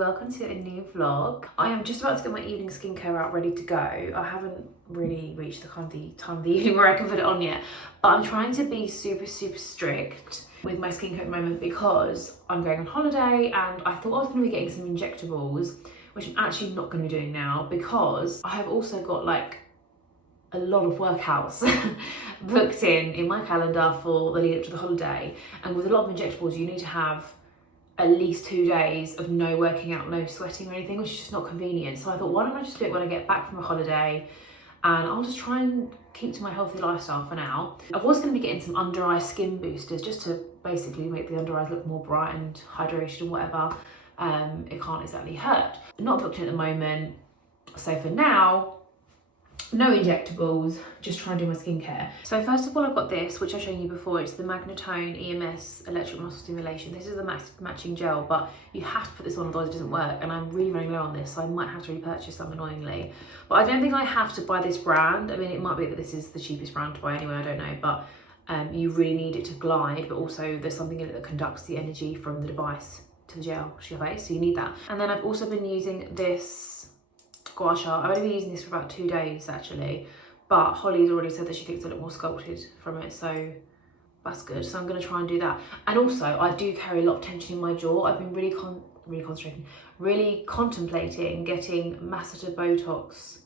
welcome to a new vlog. I am just about to get my evening skincare out ready to go. I haven't really reached the time of the evening where I can put it on yet, but I'm trying to be super strict with my skincare at the moment because I'm going on holiday and I thought I was going to be getting some injectables, which I'm actually not going to be doing now because I have also got like a lot of workouts booked in my calendar for the lead up to the holiday, and with a lot of injectables you need to have at least 2 days of no working out, no sweating or anything, which is just not convenient. So I thought, why don't I just do it when I get back from a holiday, and I'll just try and keep to my healthy lifestyle for now. I was going to be getting some under eye skin boosters just to basically make the under eyes look more bright and hydrated and whatever. It can't exactly hurt. Not booked in at the moment, so for now, no injectables, just trying to do my skincare. So first of all, I've got this, which I've shown you before. It's the Magnetone EMS Electric Muscle Stimulation. This is the matching gel, but you have to put this on, otherwise it doesn't work. And I'm really running low on this, so I might have to repurchase some, annoyingly. But I don't think I have to buy this brand. I mean, it might be that this is the cheapest brand to buy anyway, I don't know. But you really need it to glide, but also there's something in it that conducts the energy from the device to the gel to your face, so you need that. And then I've also been using this gua sha. I've only been using this for about 2 days actually, but Holly's already said that she thinks I look more sculpted from it, so that's good. So I'm going to try and do that. And also I do carry a lot of tension in my jaw. I've been really contemplating getting masseter Botox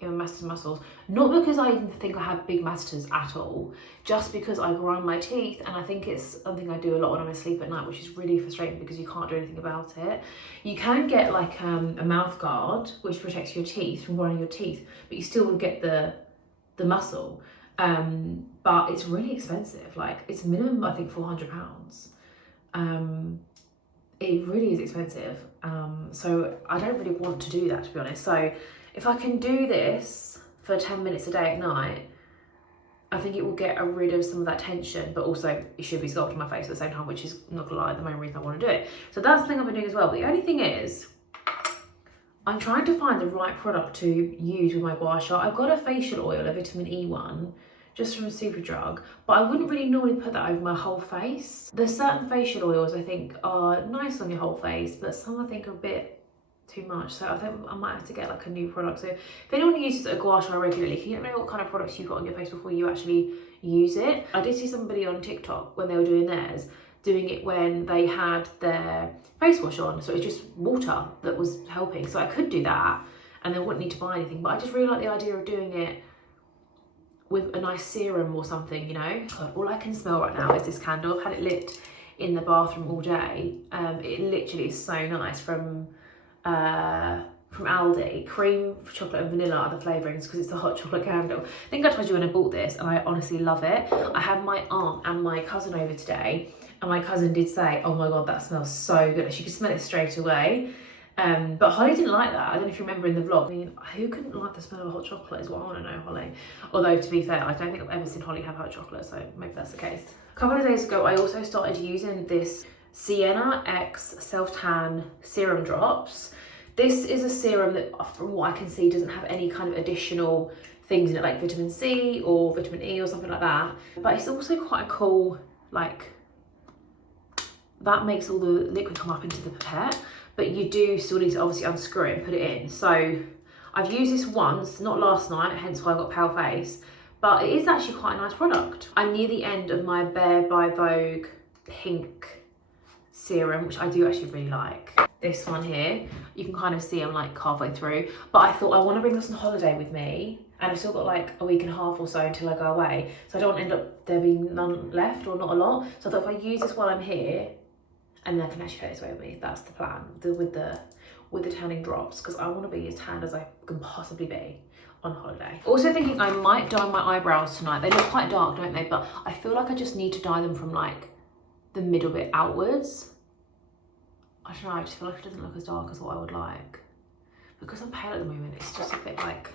in my masseter muscles, not because I even think I have big masseters at all, just because I grind my teeth, and I think it's something I do a lot when I'm asleep at night, which is really frustrating because you can't do anything about it. You can get like a mouth guard which protects your teeth from grinding your teeth, but you still will get the muscle, but it's really expensive. Like, it's minimum I think £400. It really is expensive, so I don't really want to do that, to be honest. So if I can do this for 10 minutes a day at night, I think it will get rid of some of that tension, but also it should be sculpting my face at the same time, which is, not gonna lie, the main reason I want to do it. So that's the thing I've been doing as well. But the only thing is, I'm trying to find the right product to use with my gua sha. I've got a facial oil, a vitamin E one, just from Superdrug, but I wouldn't really normally put that over my whole face. There's certain facial oils I think are nice on your whole face, but some I think are a bit too much, so I think I might have to get like a new product. So if anyone uses a gua sha regularly, can you let me know what kind of products you put on your face before you actually use it? I did see somebody on TikTok when they were doing theirs, doing it when they had their face wash on, so it's just water that was helping. So I could do that and then wouldn't need to buy anything, but I just really like the idea of doing it with a nice serum or something, you know. God, all I can smell right now is this candle. I've had it lit in the bathroom all day. It literally is so nice, from Aldi. Cream, chocolate and vanilla are the flavourings because it's the hot chocolate candle. I think I told you when I bought this, and I honestly love it. I had my aunt and my cousin over today, and my cousin did say, oh my god, that smells so good. She could smell it straight away. But Holly didn't like that. I don't know if you remember in the vlog. I mean, who couldn't like the smell of hot chocolate is what I want to know, Holly. Although, to be fair, I don't think I've ever seen Holly have hot chocolate, so maybe that's the case. A couple of days ago, I also started using this Sienna X Self-Tan Serum Drops. This is a serum that, from what I can see, doesn't have any kind of additional things in it, like vitamin C or vitamin E or something like that. But it's also quite a cool, like, that makes all the liquid come up into the pipette, but you do still need to obviously unscrew it and put it in. So I've used this once, not last night, hence why I got pale face, but it is actually quite a nice product. I'm near the end of my Bare by Vogue pink serum, which I do actually really like. This one here, you can kind of see I'm like halfway through, but I thought I want to bring this on holiday with me, and I've still got like a week and a half or so until I go away, so I don't want to end up there being none left or not a lot. So I thought if I use this while I'm here, and then I can actually take this away with me, that's the plan, with the tanning drops, because I want to be as tanned as I can possibly be on holiday. Also thinking I might dye my eyebrows tonight. They look quite dark, don't they? But I feel like I just need to dye them from like the middle bit outwards. I don't know, I just feel like it doesn't look as dark as what I would like. Because I'm pale at the moment, it's just a bit like,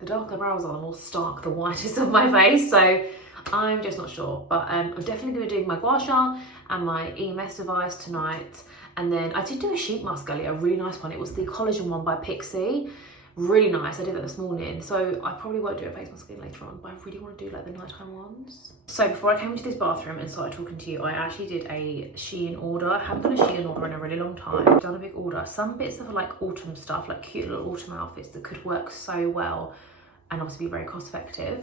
the darker the brows are, the more stark the whitest of my face. So I'm just not sure. But I'm definitely going to be doing my gua sha and my EMS device tonight. And then I did do a sheet mask earlier, a really nice one. It was the collagen one by Pixie. Really nice. I did that this morning, so I probably won't do a face mask again later on, but I really want to do like the nighttime ones. So before I came into this bathroom and started talking to you, I actually did a Shein order. I haven't done a Shein order in a really long time. I've done a big order. Some bits of like autumn stuff, like cute little autumn outfits that could work so well and obviously be very cost effective.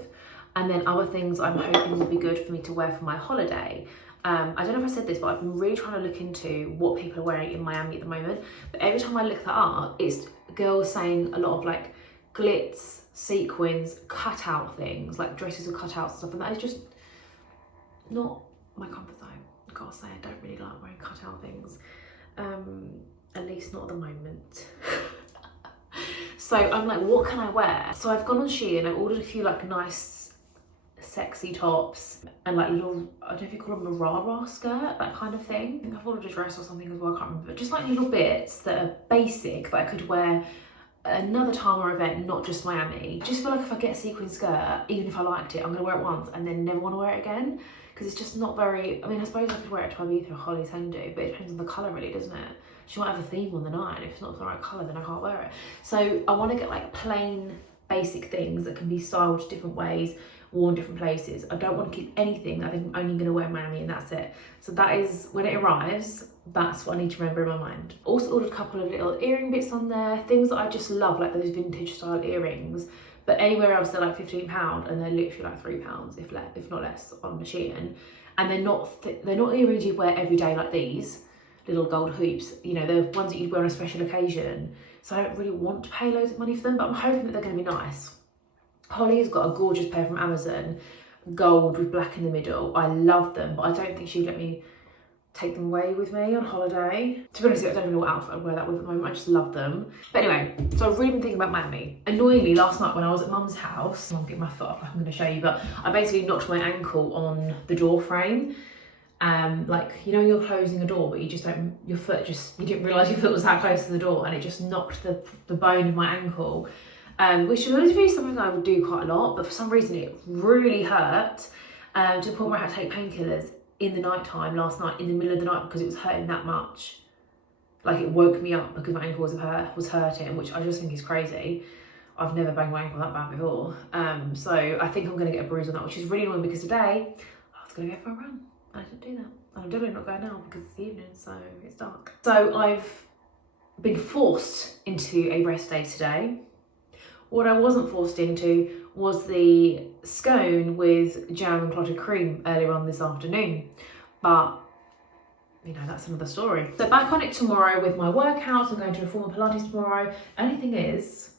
And then other things I'm hoping will be good for me to wear for my holiday. I don't know if I said this, but I've been really trying to look into what people are wearing in Miami at the moment. But every time I look that up, it's girls saying a lot of like glitz, sequins, cutout things, like dresses with cutouts and stuff. And that is just not my comfort zone. I've got to say, I don't really like wearing cutout things. At least not at the moment. So I'm like, what can I wear? So I've gone on Shein, I've ordered a few like nice sexy tops and like little, I don't know if you call them a rah-rah skirt, that kind of thing. I think I've ordered a dress or something as well, I can't remember. But just like little bits that are basic that I could wear another time or event, not just Miami. Just feel like if I get a sequin skirt, even if I liked it, I'm gonna wear it once and then never want to wear it again, because it's just not very, I mean, I suppose I could wear it to Ibiza or Holly's hen do, but it depends on the colour really, doesn't it? She might have a theme on the night, and if it's not the right colour, then I can't wear it. So I want to get like plain basic things that can be styled different ways, worn different places. I don't want to keep anything that I think I'm only going to wear in Miami and that's it. So that is, when it arrives, that's what I need to remember in my mind. Also ordered a couple of little earring bits on there, things that I just love, like those vintage style earrings. But anywhere else they're like £15 and they're literally like £3, if not less, on Shein. And they're not earrings you wear every day like these little gold hoops. You know, they're ones that you'd wear on a special occasion. So I don't really want to pay loads of money for them, but I'm hoping that they're going to be nice. Holly has got a gorgeous pair from Amazon, gold with black in the middle. I love them, but I don't think she'd let me take them away with me on holiday. To be honest, I don't even know what outfit I'd wear that with at the moment. I just love them. But anyway, so I've really been thinking about Miami. Annoyingly, last night when I was at Mum's house, I'll get my foot up, I'm going to show you, but I basically knocked my ankle on the door frame. Like, you know, you're closing a door, but you just don't, your foot just, you didn't realise your foot was that close to the door, and it just knocked the bone of my ankle. Which is always something I would do quite a lot, but for some reason it really hurt to the point where I had to take painkillers in the night time last night, in the middle of the night, because it was hurting that much. Like, it woke me up because my ankle was hurting, which I just think is crazy. I've never banged my ankle that bad before. So I think I'm going to get a bruise on that, which is really annoying because today I was going to go for a run. I didn't do that. I'm definitely not going now because it's the evening, so it's dark. So I've been forced into a rest day today. What I wasn't forced into was the scone with jam and clotted cream earlier on this afternoon. But, you know, that's another story. So back on it tomorrow with my workouts. I'm going to Reformer Pilates tomorrow. Only thing is,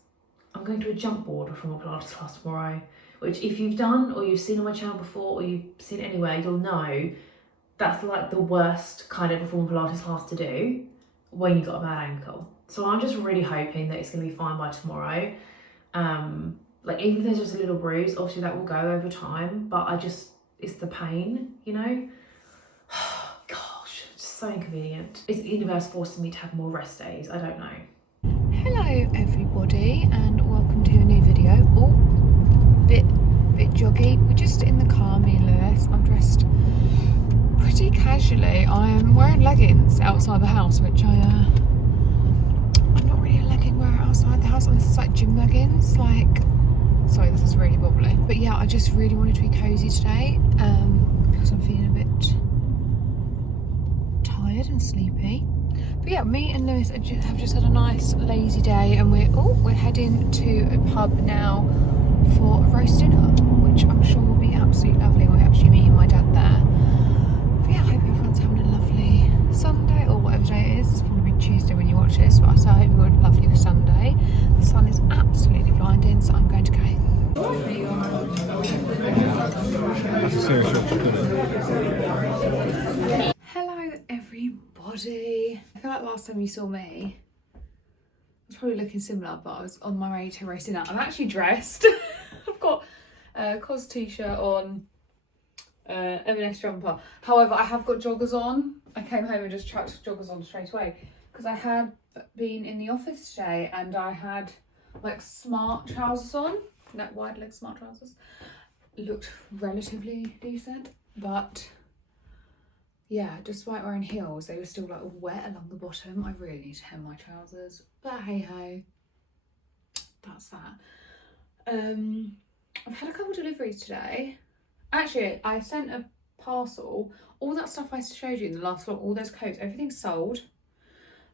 I'm going to a jump board Reformer Pilates class tomorrow, which if you've done or you've seen on my channel before or you've seen it anywhere, you'll know that's like the worst kind of Reformer Pilates class to do when you've got a bad ankle. So I'm just really hoping that it's going to be fine by tomorrow. Like, even if there's just a little bruise, obviously that will go over time, but it's the pain, you know? Gosh, it's so inconvenient. Is the universe forcing me to have more rest days? I don't know. Hello everybody and welcome to a new video. Oh, bit joggy. We're just in the car, me and Lewis. I'm dressed pretty casually. I'm wearing leggings outside the house, which I'm not really a legging wearer outside the house. This is like gym leggings, like, sorry, this is really wobbly. But yeah, I just really wanted to be cozy today because I'm feeling a bit tired and sleepy. But yeah, me and Lewis have just had a nice lazy day, and we're heading to a pub now for a roast dinner, which I'm sure will be absolutely lovely. We're actually meeting my dad there. But yeah, I hope everyone's having a lovely Sunday, or whatever day it is. It's probably Tuesday when you watch this, but I hope you're having a lovely Sunday. The sun is absolutely blinding, so I'm going to go. Hello everybody. I feel like last time you saw me, I was probably looking similar, but I was on my way to roast dinner. I'm actually dressed. I've got a COS t-shirt on, M&S jumper. However, I have got joggers on. I came home and just chucked joggers on straight away because I had been in the office today and I had like smart trousers on, like wide leg smart trousers. Looked relatively decent, but yeah, despite wearing heels, they were still like wet along the bottom. I really need to hem my trousers, but hey ho, that's that. I've had a couple deliveries today. Actually, I sent a parcel. All that stuff I showed you in the last vlog, all those coats, everything's sold.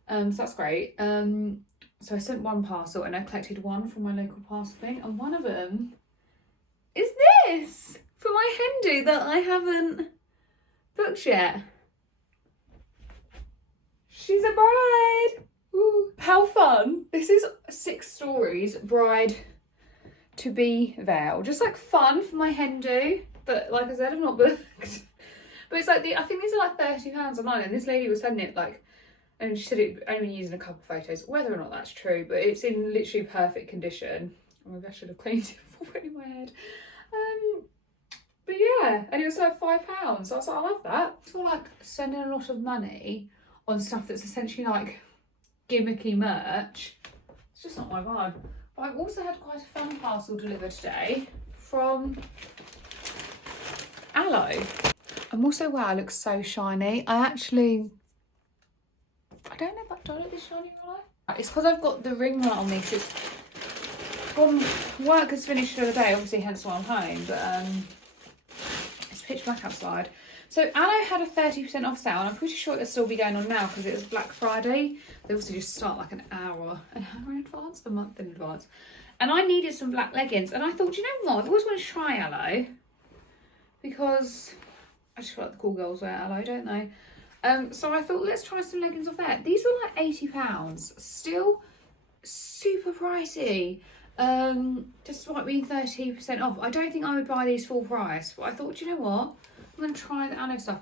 So that's great. So I sent one parcel and I collected one from my local parcel thing, and one of them is this for my hen do that I haven't booked yet. She's a bride. Ooh, how fun. This is 6 stories bride to be veil. Just like fun for my hen do. But like I said, I've not booked. But it's like, I think these are like £30 online, and this lady was sending it like, and she said it only been using a couple of photos, whether or not that's true, but it's in literally perfect condition. Oh, maybe I should have cleaned it before putting it in my head. But yeah, and it was like £5. So I was like, I love that. I feel like spending a lot of money on stuff that's essentially like gimmicky merch, it's just not my vibe. But I've also had quite a fun parcel delivered today from Aloe. I'm also, wow, I look so shiny. I don't know if I look this shiny aloe. It's because I've got the ring light on me, so it's from work has finished for the day, obviously hence why I'm home, but it's pitch black outside. So Aloe had a 30% off sale, and I'm pretty sure it'll still be going on now because it was Black Friday. They also just start like an hour in advance, a month in advance. And I needed some black leggings, and I thought, you know what, I've always wanted to try Aloe because I just feel like the cool girls wear Aloe, don't they? So I thought, let's try some leggings off there. These were like £80, still super pricey. Despite being 30% off. I don't think I would buy these full price, but I thought, you know what? I'm gonna try the Aloe stuff.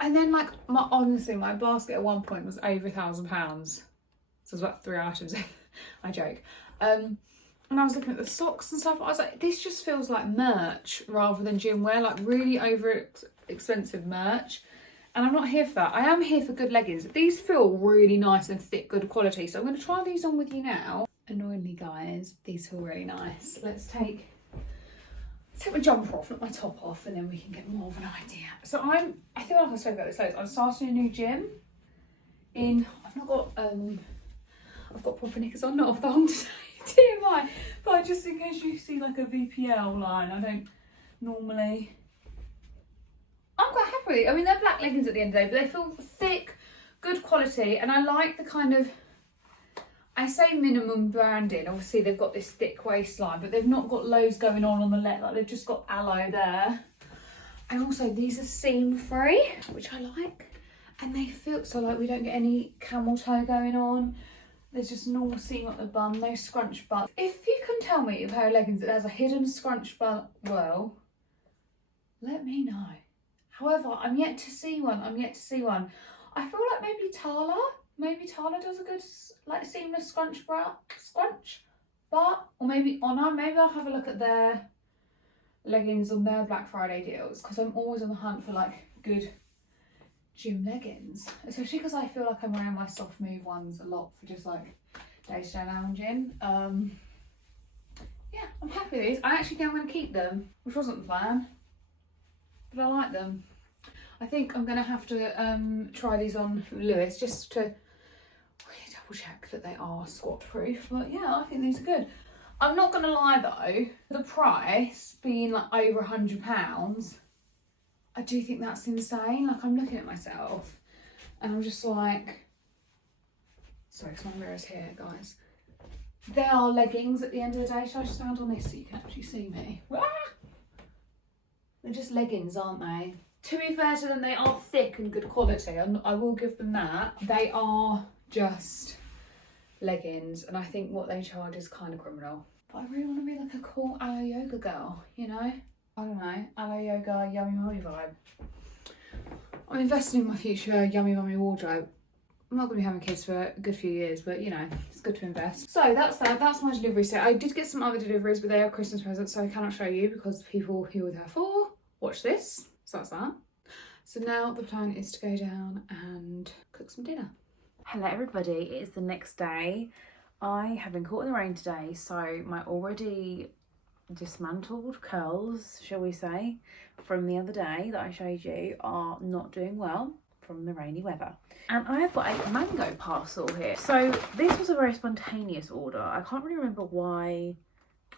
And then like, honestly, my basket at one point was over £1,000. So it was about 3 items. I joke. And I was looking at the socks and stuff. I was like, this just feels like merch rather than gym wear, like really over expensive merch. And I'm not here for that. I am here for good leggings. These feel really nice and thick, good quality. So I'm going to try these on with you now. Annoyingly, guys, these feel really nice. Let's take my jumper off, not my top off, and then we can get more of an idea. So I feel like I spoke about this loads. I'm starting a new gym. I've got proper knickers on, not a thong today. TMI. But just in case you see like a VPL line, I don't normally. I'm quite happy. I mean, they're black leggings at the end of the day, but they feel thick, good quality, and I like the kind of, I say minimum branding. Obviously, they've got this thick waistline, but they've not got loads going on the leg. Like, they've just got Aloe there. And also, these are seam-free, which I like. And they feel, so like we don't get any camel toe going on. There's just normal seam up the bum, no scrunch butt. If you can tell me a pair of leggings that has a hidden scrunch butt, well, let me know. However, I'm yet to see one. I feel like maybe Tala does a good like seamless scrunch butt, or maybe Honor. Maybe I'll have a look at their leggings on their Black Friday deals, because I'm always on the hunt for like good gym leggings, especially because I feel like I'm wearing my soft move ones a lot for just like day-to-day lounging. Yeah, I'm happy with these. I actually think I'm going to keep them, which wasn't the plan, but I like them. I think I'm going to have to try these on Lewis just to double check that they are squat proof. But yeah, I think these are good. I'm not going to lie though, the price being like over £100, I do think that's insane. Like, I'm looking at myself and I'm just like, sorry, because my mirror's here, guys. They are leggings at the end of the day. Should I just stand on this so you can actually see me? Ah! They're just leggings, aren't they? To be fair to them, they are thick and good quality. I will give them that. They are just leggings, and I think what they charge is kind of criminal. But I really want to be like a cool Aloe yoga girl, you know? I don't know, Aloe yoga, yummy mummy vibe. I'm investing in my future yummy mummy wardrobe. I'm not going to be having kids for a good few years, but you know, it's good to invest. So that's that. That's my delivery set. I did get some other deliveries, but they are Christmas presents, so I cannot show you because the people who were there for watch this. So that's that. So now the plan is to go down and cook some dinner. Hello everybody, it is the next day. I have been caught in the rain today, so my already dismantled curls, shall we say, from the other day that I showed you are not doing well from the rainy weather. And I have got a mango parcel here. So this was a very spontaneous order. I can't really remember why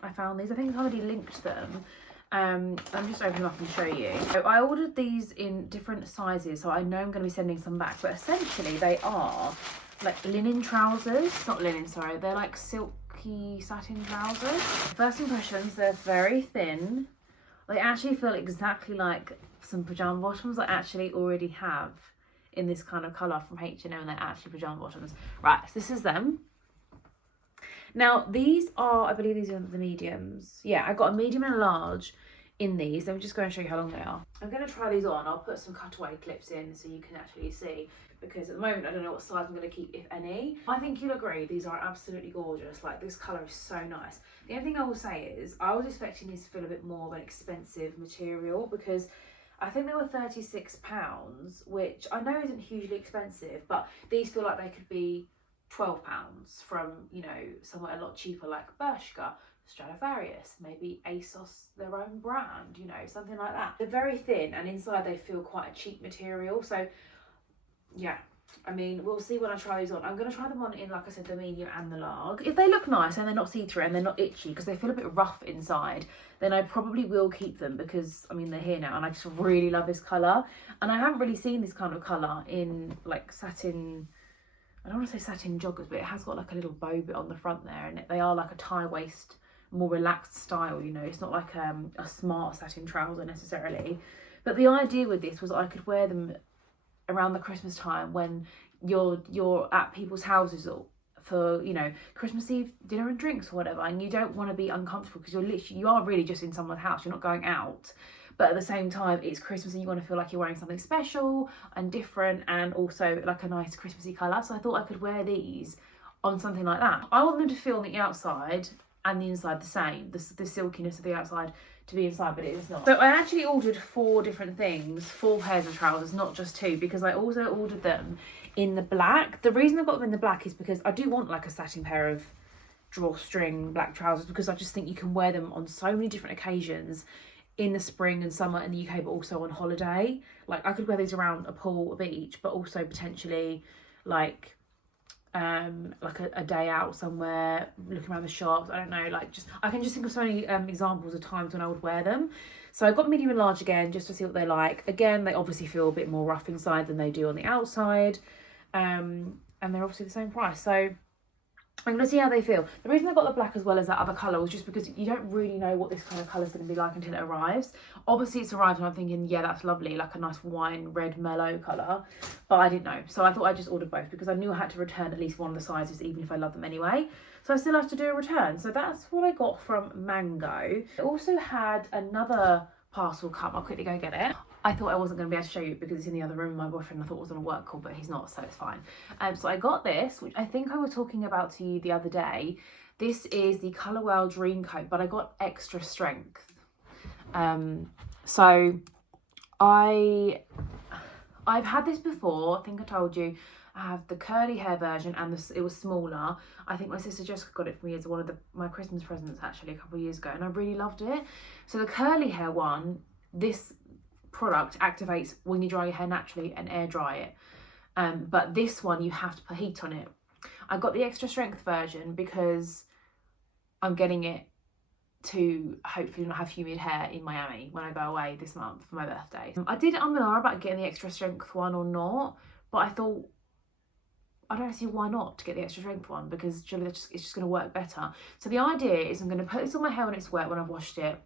I found these. I think somebody linked them. I'm just opening them up and show you. So I ordered these in different sizes, so I know I'm going to be sending some back, but essentially they are like linen trousers. Not linen, sorry, they're like silky satin trousers. First impressions, they're very thin. They actually feel exactly like some pajama bottoms I actually already have in this kind of colour from H&M, and they're actually pajama bottoms. Right, so this is them. Now, these are, I believe these are the mediums. Yeah, I got a medium and a large in these. Let me just go and show you how long they are. I'm going to try these on. I'll put some cutaway clips in so you can actually see, because at the moment I don't know what size I'm going to keep, if any. I think you'll agree these are absolutely gorgeous. Like, this colour is so nice. The only thing I will say is I was expecting these to feel a bit more of an expensive material, because I think they were £36, which I know isn't hugely expensive, but these feel like they could be £12 from, you know, somewhere a lot cheaper like Bershka, Stradivarius, maybe ASOS, their own brand, you know, something like that. They're very thin, and inside they feel quite a cheap material. So yeah, I mean, we'll see when I try these on. I'm going to try them on in, like I said, the medium and the large. If they look nice and they're not see-through and they're not itchy, because they feel a bit rough inside, then I probably will keep them, because I mean, they're here now and I just really love this colour. And I haven't really seen this kind of colour in like satin, I don't want to say satin joggers, but it has got like a little bow bit on the front there, and they are like a tie waist, more relaxed style, you know. It's not like a smart satin trouser necessarily. But the idea with this was I could wear them around the Christmas time when you're at people's houses or for, you know, Christmas Eve dinner and drinks or whatever, and you don't want to be uncomfortable because you are really just in someone's house, you're not going out. But at the same time, it's Christmas and you want to feel like you're wearing something special and different, and also like a nice Christmassy colour. So I thought I could wear these on something like that. I want them to feel on the outside and the inside the same, the silkiness of the outside to be inside, but it is not. So I actually ordered 4 different things, 4 pairs of trousers, not just 2, because I also ordered them in the black. The reason I got them in the black is because I do want like a satin pair of drawstring black trousers, because I just think you can wear them on so many different occasions in the spring and summer in the UK, but also on holiday. Like, I could wear these around a pool, a beach, but also potentially like a day out somewhere, looking around the shops. I don't know, like, just I can just think of so many examples of times when I would wear them. So I got medium and large again, just to see what they're like. Again, they obviously feel a bit more rough inside than they do on the outside, and they're obviously the same price. So I'm going to see how they feel. The reason I got the black as well as that other colour was just because you don't really know what this kind of colour is going to be like until it arrives. Obviously it's arrived and I'm thinking, yeah, that's lovely, like a nice wine red mellow colour, but I didn't know. So I thought I'd just order both, because I knew I had to return at least one of the sizes, even if I love them anyway. So I still have to do a return. So that's what I got from Mango. I also had another parcel come. I'll quickly go get it. I thought I wasn't going to be able to show you because it's in the other room. My boyfriend I thought was on a work call, but he's not, so it's fine. So I got this, which I think I was talking about to you the other day. This is the Colourwell Dream Coat, but I got extra strength. So I've had this before. I think I told you. I have the curly hair version, and it was smaller. I think my sister Jessica got it for me as one of my Christmas presents actually a couple of years ago, and I really loved it. So the curly hair one, this product activates when you dry your hair naturally and air dry it, but this one you have to put heat on it. I got the extra strength version because I'm getting it to hopefully not have humid hair in Miami when I go away this month for my birthday. I did about getting the extra strength one or not, but I thought I don't see why not to get the extra strength one, because surely it's just going to work better. So the idea is I'm going to put this on my hair when it's wet, when I've washed it,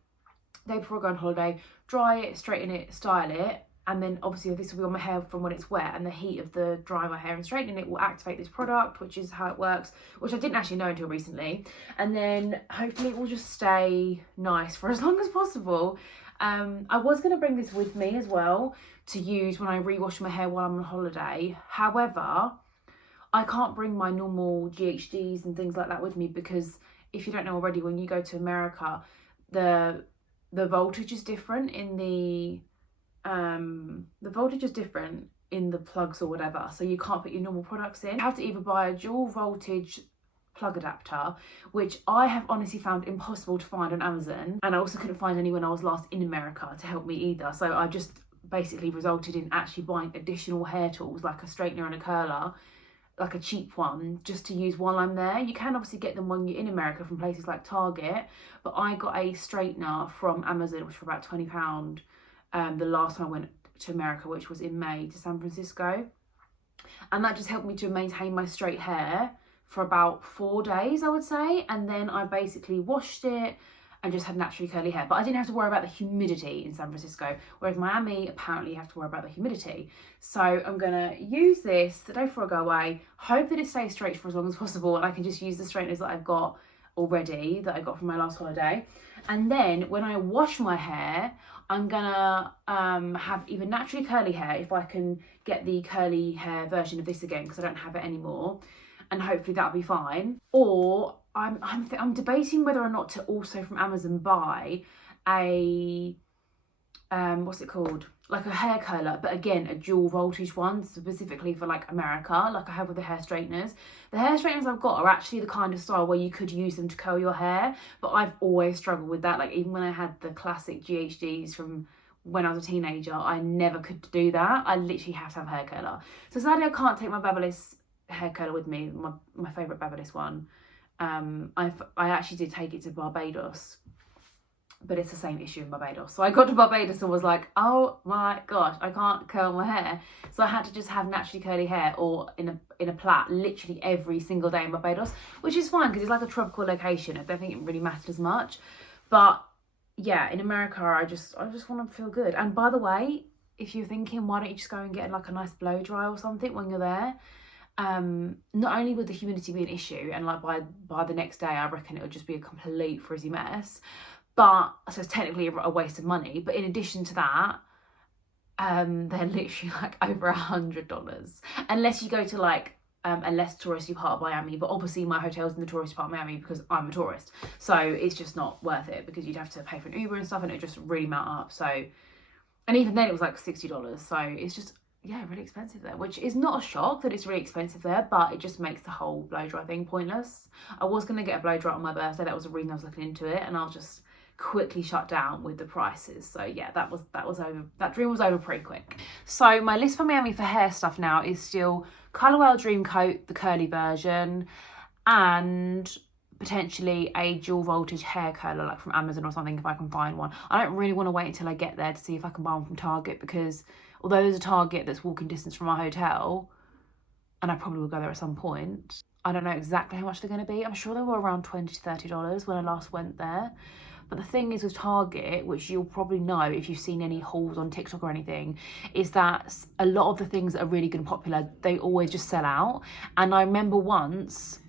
day before I go on holiday, dry it, straighten it, style it, and then obviously this will be on my hair from when it's wet, and the heat of the drying my hair and straightening it will activate this product, which is how it works, which I didn't actually know until recently. And then hopefully it will just stay nice for as long as possible. I was going to bring this with me as well to use when I rewash my hair while I'm on holiday. However, I can't bring my normal GHDs and things like that with me, because if you don't know already, when you go to America, the voltage is different in the plugs or whatever, so you can't put your normal products in. You have to either buy a dual voltage plug adapter, which I have honestly found impossible to find on Amazon, and I also couldn't find any when I was last in America to help me either. So I just basically resulted in actually buying additional hair tools, like a straightener and a curler, like a cheap one, just to use while I'm there. You can obviously get them when you're in America from places like Target, but I got a straightener from Amazon, which was for about £20 the last time I went to America, which was in May, to San Francisco. And that just helped me to maintain my straight hair for about 4 days, I would say. And then I basically washed it and just had naturally curly hair. But I didn't have to worry about the humidity in San Francisco, whereas Miami, apparently you have to worry about the humidity. So I'm gonna use this the day before I go away, hope that it stays straight for as long as possible, and I can just use the straighteners that I've got already, that I got from my last holiday. And then when I wash my hair, I'm gonna have either naturally curly hair, if I can get the curly hair version of this again, because I don't have it anymore, and hopefully that'll be fine. Or I'm debating whether or not to also from Amazon buy a what's it called, like a hair curler, but again a dual voltage one, specifically for like America, like I have with the hair straighteners. The hair straighteners I've got are actually the kind of style where you could use them to curl your hair, but I've always struggled with that. Like even when I had the classic GHDs from when I was a teenager, I never could do that. I literally have to have a hair curler. So sadly I can't take my Babyliss hair curler with me, my favourite Babyliss one. I actually did take it to Barbados, but it's the same issue in Barbados. So I got to Barbados and was like, oh my gosh, I can't curl my hair. So I had to just have naturally curly hair, or in a plait literally every single day in Barbados, which is fine because it's like a tropical location. I don't think it really matters as much. But yeah, in America, I just want to feel good. And by the way, if you're thinking, why don't you just go and get like a nice blow dry or something when you're there? Not only would the humidity be an issue, and like by the next day I reckon it would just be a complete frizzy mess, but so it's technically a waste of money, but in addition to that, they're literally like over $100, unless you go to like a less touristy part of Miami. But obviously my hotel's in the touristy part of Miami because I'm a tourist, so it's just not worth it, because you'd have to pay for an Uber and stuff, and it just really mount up. So, and even then it was like $60, so it's just, yeah, really expensive there, which is not a shock that it's really expensive there, but it just makes the whole blow dry thing pointless. I was going to get a blow dry on my birthday, that was the reason I was looking into it, and I'll just quickly shut down with the prices. So yeah, that was over, that dream was over pretty quick. So my list for Miami for hair stuff now is still Colourwell Dream Coat, the curly version, and potentially a dual voltage hair curler, like from Amazon or something, if I can find one. I don't really want to wait until I get there to see if I can buy one from Target, because although there's a Target that's walking distance from our hotel, and I probably will go there at some point, I don't know exactly how much they're going to be. I'm sure they were around $20 to $30 when I last went there. But the thing is with Target, which you'll probably know if you've seen any hauls on TikTok or anything, is that a lot of the things that are really good and popular, they always just sell out. And I remember once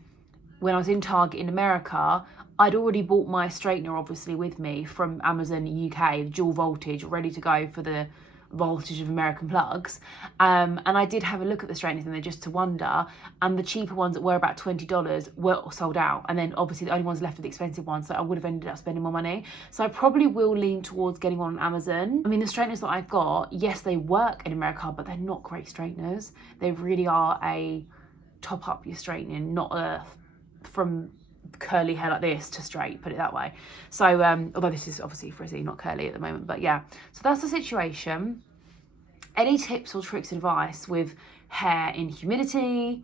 when I was in Target in America, I'd already bought my straightener obviously with me from Amazon UK, dual voltage, ready to go for the voltage of American plugs, and I did have a look at the straighteners in there just to wonder, and the cheaper ones that were about $20 were sold out, and then obviously the only ones left were the expensive ones, so I would have ended up spending more money. So I probably will lean towards getting one on Amazon. I mean, the straighteners that I've got, yes, they work in America, but they're not great straighteners. They really are a top up your straightening, not a from curly hair like this to straight, put it that way. So although this is obviously frizzy, not curly at the moment, but yeah, so that's the situation. Any tips or tricks, advice with hair in humidity,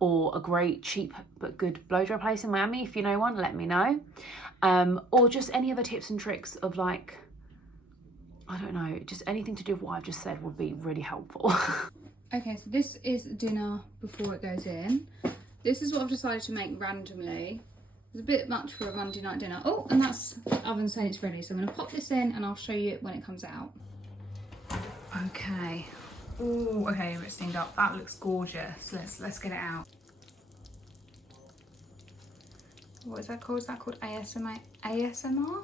or a great cheap but good blow dry place in Miami, if you know one, let me know. Or just any other tips and tricks of, like, I don't know, just anything to do with what I've just said would be really helpful. Okay, so this is dinner before it goes in. This is what I've decided to make randomly. It's a bit much for a Monday night dinner. Oh, and that's the oven saying it's ready. So I'm going to pop this in and I'll show you it when it comes out. Okay. Oh, okay, it's steamed up. That looks gorgeous. Let's get it out. What is that called? Is that called ASMR? ASMR?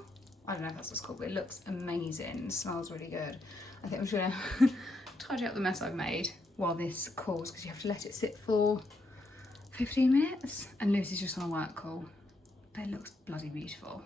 I don't know if that's what it's called, but it looks amazing. It smells really good. I think I'm just going to tidy up the mess I've made while this cools, because you have to let it sit for 15 minutes. And Lucy's just on a work call. It looks bloody beautiful.